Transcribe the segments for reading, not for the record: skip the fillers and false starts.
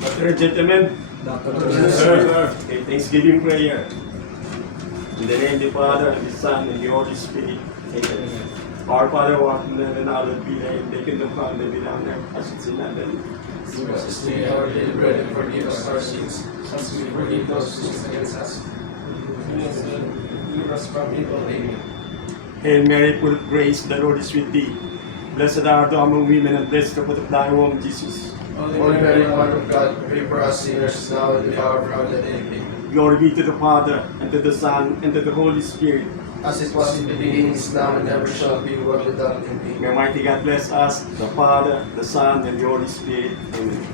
Brother, gentlemen, okay, Thanksgiving prayer. In the name of the Father, and the Son, and the Holy Spirit. Amen. Our Father, who art in heaven, hallowed be thy name. Thy kingdom come, thy will be done on earth as it is in heaven. Give us this day our daily bread, and forgive us our sins, as we forgive those who sin against us. Deliver us from evil. Amen. Hail Mary, full of grace, the Lord is with thee. Blessed art thou among women, and blessed the fruit of thy womb, Jesus. Holy Mary, Mother of God, pray for us sinners, now and at the hour of our death. Amen. Glory be to the Father, and to the Son, and to the Holy Spirit. As it was in the beginning, is now, and ever shall be, world without end. May Almighty God bless us, the Father, the Son, and the Holy Spirit. Amen.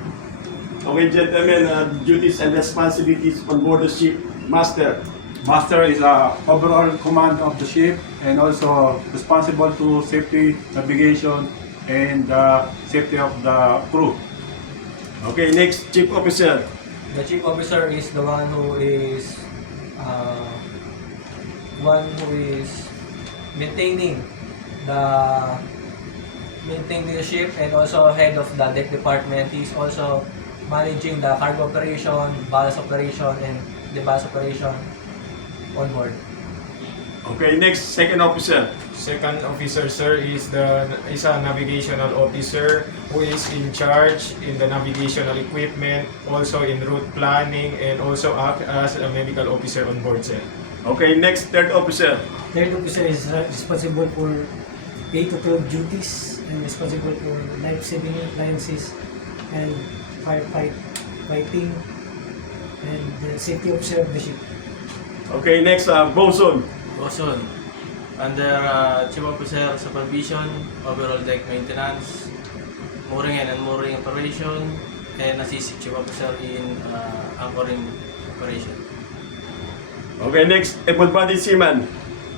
Okay, gentlemen, duties and responsibilities on board the ship. Master. Master is overall command of the ship and also responsible to safety, navigation, and safety of the crew. Okay, next, Chief Officer. The chief officer is the one who is maintaining the ship, and also head of the deck department. He's also managing the cargo operation, ballast operation, and the ballast operation on board. Okay, next, Second Officer. Second officer, sir, is a navigational officer who is in charge in the navigational equipment, also in route planning, and also act as a medical officer on board, sir. Okay, next, Third Officer. Third officer is responsible for 8 to 12 duties and responsible for life-saving appliances and firefighting and the safety officer of the ship. Okay, next, Bosun. Bosun, under Chief Officer Supervision, Overall Deck Maintenance, Mooring and Unmooring Operation, and Assistant Chief Officer in Anchoring Operation. Okay, next, able-bodied seaman.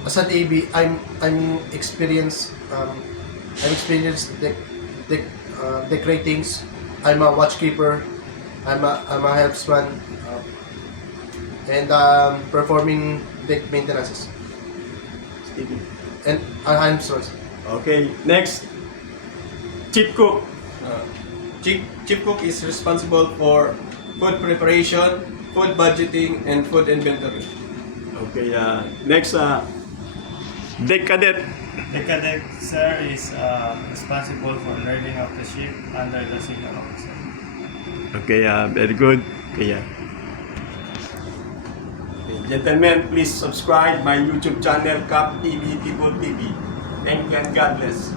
As an AB, I'm experienced. I'm experienced deck ratings. I'm a watchkeeper. I'm a helpsman, and performing deck maintenances. Stevie. And I'm sorry. Okay, next, Chief Cook. Chief Cook is responsible for food preparation, food budgeting, and food inventory. Okay, next, Deck Cadet. The cadet, sir, is responsible for learning of the ship under the senior officer. Okay, very good. Okay, gentlemen, please subscribe my YouTube channel, Cap TV, People TV. Thank you and God bless.